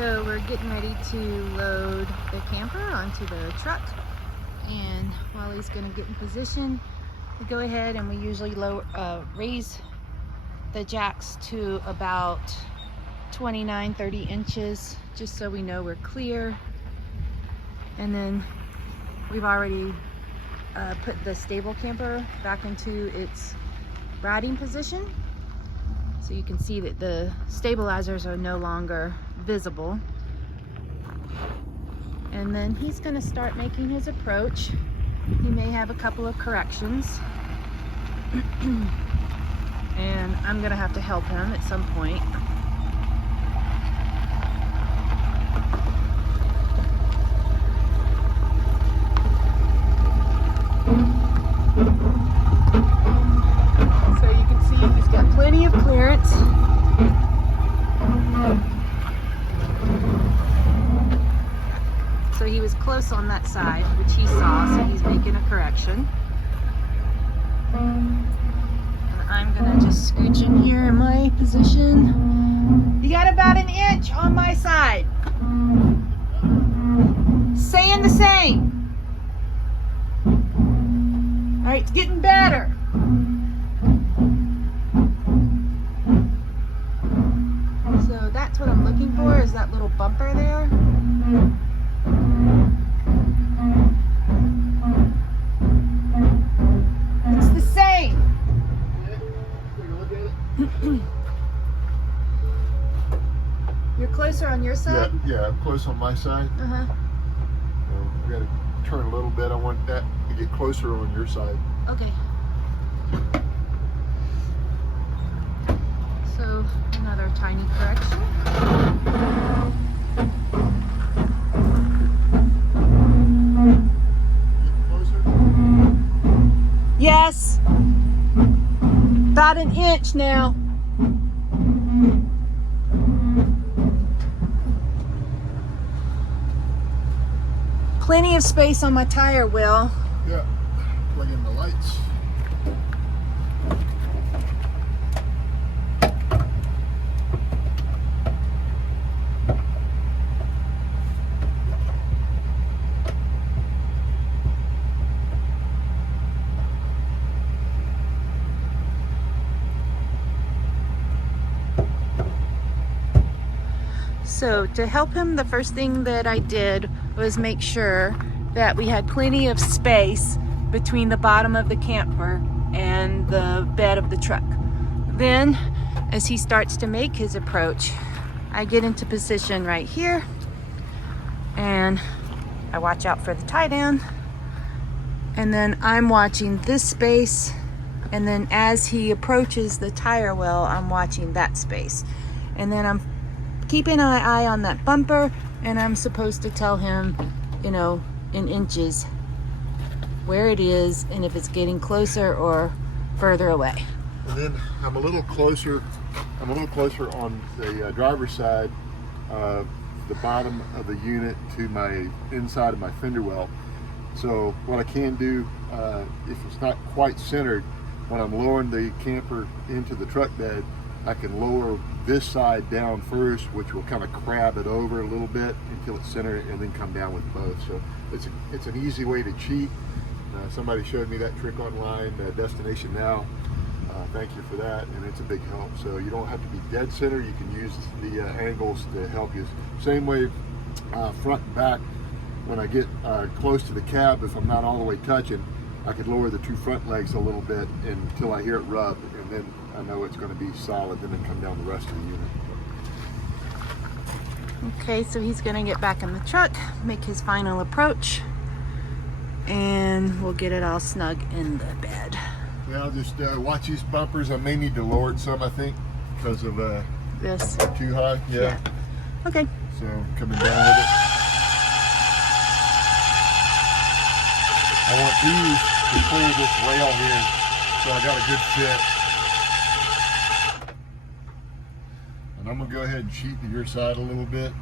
So we're getting ready to load the camper onto the truck, and while he's going to get in position, we go ahead and we usually raise the jacks to about 29-30 inches, just so we know we're clear. And then we've already put the stable camper back into its riding position, so you can see that the stabilizers are no longer visible. And then he's going to start making his approach. He may have a couple of corrections and I'm going to have to help him at some point. So you can see he's got plenty of clearance. So he was close on that side, which he saw, so he's making a correction. And I'm gonna just scooch in here in my position. You got about an inch on my side. Saying the same. All right, it's getting better. So that's what I'm looking for, is that little bumper there. It's the same. You're closer on your side? Yeah, I'm close on my side. Uh-huh. We gotta turn a little bit. I want that to get closer on your side. Okay. So another tiny correction. Yes. About an inch now. Plenty of space on my tire wheel. Yeah. Plug in the lights. So to help him, the first thing that I did was make sure that we had plenty of space between the bottom of the camper and the bed of the truck. Then, as he starts to make his approach, I get into position right here and I watch out for the tie down. And then I'm watching this space, and then as he approaches the tire well, I'm watching that space. And then I'm keeping an eye on that bumper, and I'm supposed to tell him, you know, in inches where it is and if it's getting closer or further away. And then I'm a little closer on the driver's side, the bottom of the unit to my inside of my fender well. So what I can do, if it's not quite centered, when I'm lowering the camper into the truck bed, I can lower this side down first, which will kind of crab it over a little bit until it's centered, and then come down with both. So it's an easy way to cheat. Somebody showed me that trick online, Destination Now. Thank you for that, and it's a big help. So you don't have to be dead center. You can use the angles to help you. Same way, front and back. When I get close to the cab, if I'm not all the way touching, I could lower the two front legs a little bit until I hear it rub, and then I know it's going to be solid, and then come down the rest of the unit. Okay, so he's gonna get back in the truck, make his final approach, and we'll get it all snug in the bed. Yeah, I'll just watch these bumpers. I may need to lower it some, I think, because of This. too high. Yeah. Okay. So coming down with it. I want these to pull this rail here, so I got a good fit. And I'm gonna go ahead and sheet to your side a little bit.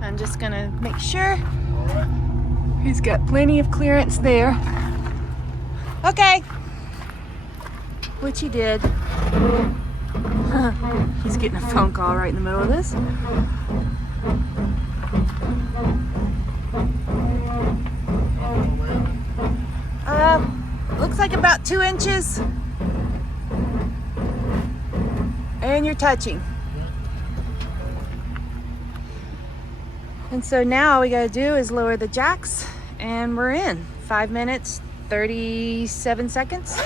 I'm just gonna make sure All He's got plenty of clearance there. Okay. Which he did. He's getting a phone call right in the middle of this. Looks like about 2 inches. And you're touching. And so now all we gotta do is lower the jacks and we're in. 5 minutes, 37 seconds.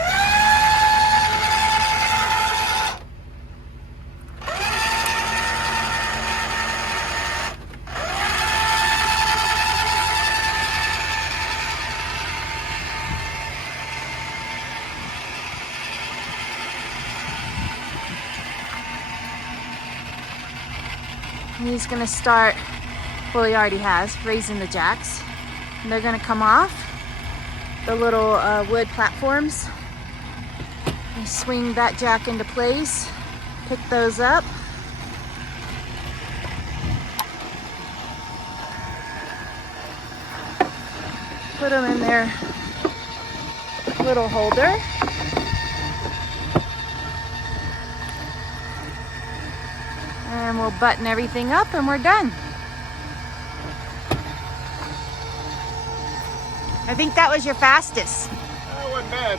And he's gonna start, well, he already has, raising the jacks. And they're gonna come off the little wood platforms. And swing that jack into place, pick those up. Put them in their little holder. And we'll button everything up and we're done. I think that was your fastest. That wasn't bad.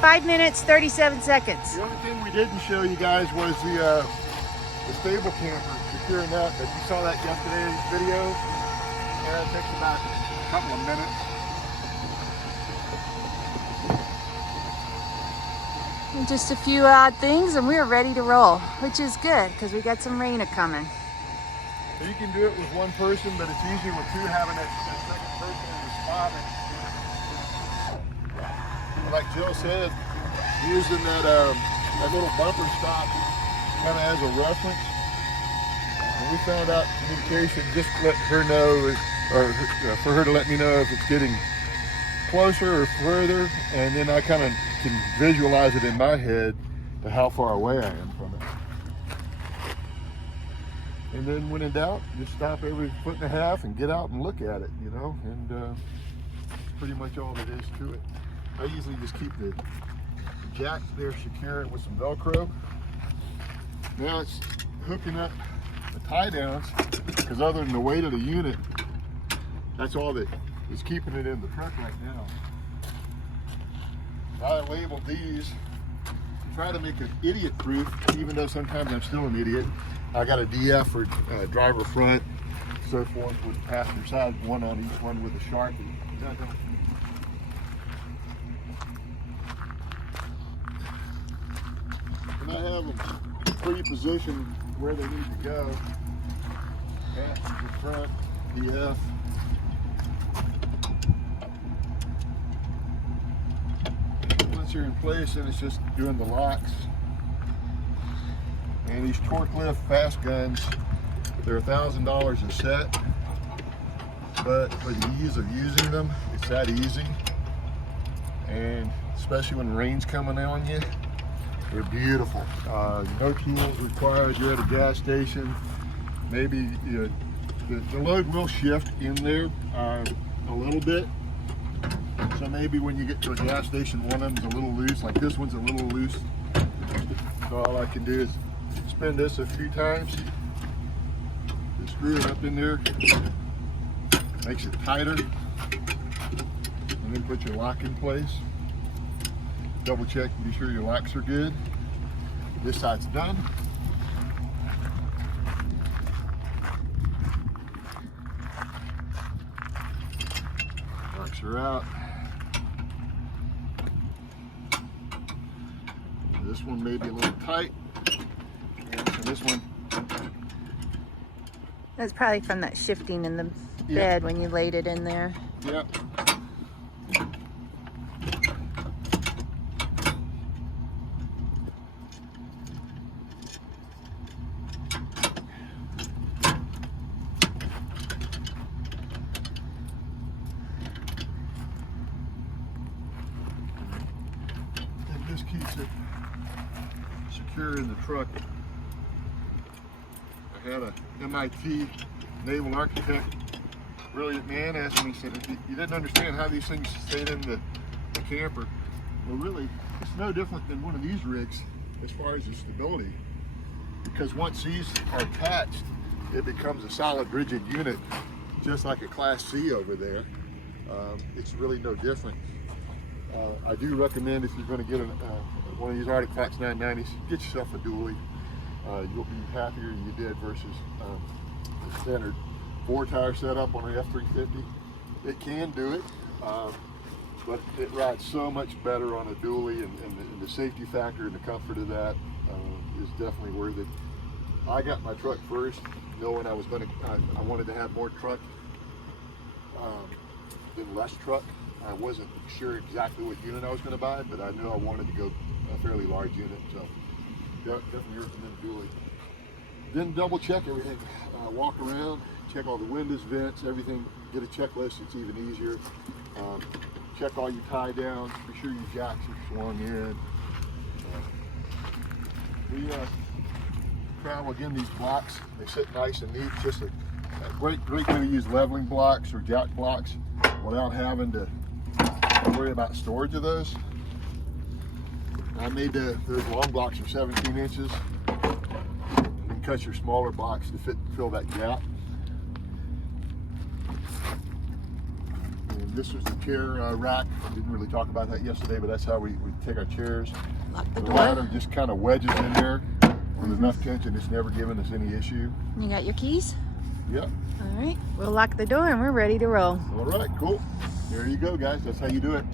5 minutes, 37 seconds. The only thing we didn't show you guys was the stable camper, securing that. But you saw that yesterday's video. Yeah, it takes about a couple of minutes. And just a few odd things and we're ready to roll, which is good because we got some rain a-coming. So you can do it with one person, but it's easier with two, having that second person in the spot. And like Jill said, using that little bumper stop kind of as a reference. When we found out communication, just let her know, or for her to let me know if it's getting closer or further, and then I kind of can visualize it in my head to how far away I am from it. And then when in doubt, just stop every 1.5 feet and get out and look at it, you know, and that's pretty much all there is to it. I usually just keep the jack there secure with some Velcro. Now it's hooking up the tie downs, because other than the weight of the unit, that's all that is keeping it in the truck right now. I labeled these, try to make it idiot proof, even though sometimes I'm still an idiot. I got a DF for driver front, so forth, with passenger side, one on each one with a Sharpie. And I have them pre-positioned where they need to go. Passenger front, DF. Once you're in place, then it's just doing the locks. And these torque lift fast guns, they're $1,000 a set, but for the ease of using them, it's that easy. And especially when rain's coming on you, they're beautiful. No tools required. You're at a gas station. Maybe the load will shift in there a little bit. So maybe when you get to a gas station, one of them's a little loose, like this one's a little loose. So all I can do is spin this a few times, just screw it up in there, makes it tighter, and then put your lock in place. Double check and be sure your locks are good. This side's done. Locks are out. This one may be a little tight. So this one. That's probably from that shifting in the bed when you laid it in there. Yep. And this keeps it secure in the truck. I had a MIT naval architect brilliant man asked me, he said, you didn't understand how these things stayed in the camper. Well, really, it's no different than one of these rigs as far as the stability, because once these are attached, it becomes a solid, rigid unit, just like a Class C over there. It's really no different. I do recommend, if you're going to get one of these Arctic Fox 990s, get yourself a dually. You'll be happier than you did versus the standard 4-tire setup on an F-350. It can do it, but it rides so much better on a dually, and the safety factor and the comfort of that is definitely worth it. I got my truck first, knowing I wanted to have more truck than less truck. I wasn't sure exactly what unit I was going to buy, but I knew I wanted to go a fairly large unit, so definitely recommend dually. Then double check everything. Walk around, check all the windows, vents, everything. Get a checklist, it's even easier. Check all your tie downs, be sure your jacks are swung in. We travel again, these blocks, they sit nice and neat. Just a great way to use leveling blocks or jack blocks without having to worry about storage of those. I made those long blocks are 17 inches. You can cut your smaller blocks to fill that gap. And this was the chair rack. I didn't really talk about that yesterday, but that's how we take our chairs. Lock the The door. ladder just kind of wedges in there with enough tension. It's never given us any issue. You got your keys? Yep. All right, we'll lock the door and we're ready to roll. All right, cool. There you go, guys. That's how you do it.